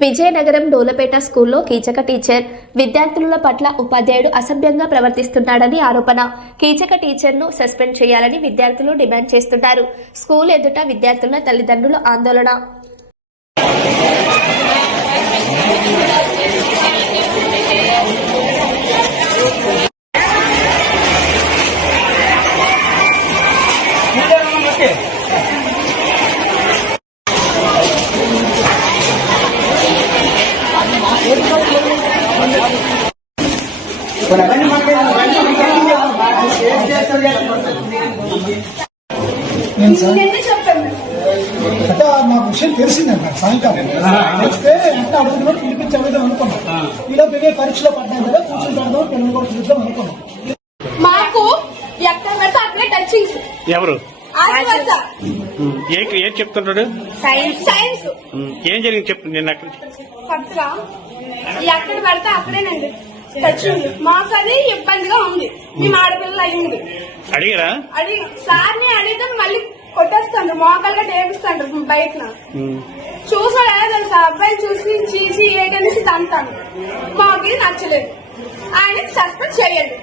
విజయనగరం డోలపేట స్కూల్లో కీచక టీచర్. విద్యార్థుల పట్ల ఉపాధ్యాయుడు అసభ్యంగా ప్రవర్తిస్తున్నాడని ఆరోపణ. కీచక టీచర్ను సస్పెండ్ చేయాలని విద్యార్థులు డిమాండ్ చేస్తున్నారు. స్కూల్ ఎదుట విద్యార్థుల తల్లిదండ్రుల ఆందోళన. అంటే మాకు విషయం తెలిసిందంట సాయంకాలం. తెలిస్తే అంటే అడుగుతున్నట్టు పిలిపించి అడుగుదాం అనుకున్నాం. ఇలా పెరిగే పరీక్షలో పడ్డాం కదా కూర్చొని పెడదాం పిల్లలు కూడా చూద్దాం అనుకున్నాం. మాకు ఎక్కడ పెడితే అక్కడే టచింగ్స్ ఎవరు? ఏ ఏం చెప్తున్నాడు సైన్స్ ఏం జరిగింది చెప్పు నేను అక్కడ? కొత్తగా ఎక్కడ పెడితే అక్కడేనండి. టచింగ్ మాకు అది ఇబ్బందిగా ఉంది. మేము ఆడపిల్లలు అయింది అడిగారా? అడిగి సార్ని అడిగితే మళ్ళీ కొట్టేస్తాడు మోకాలుగా డేపిస్తాడు బయట చూసాడు తెలుసా? అబ్బాయిని చూసి చీచి ఏకనేసి తంతాను. మాకు ఇది నచ్చలేదు. ఆయన సస్పెండ్ చేయండి.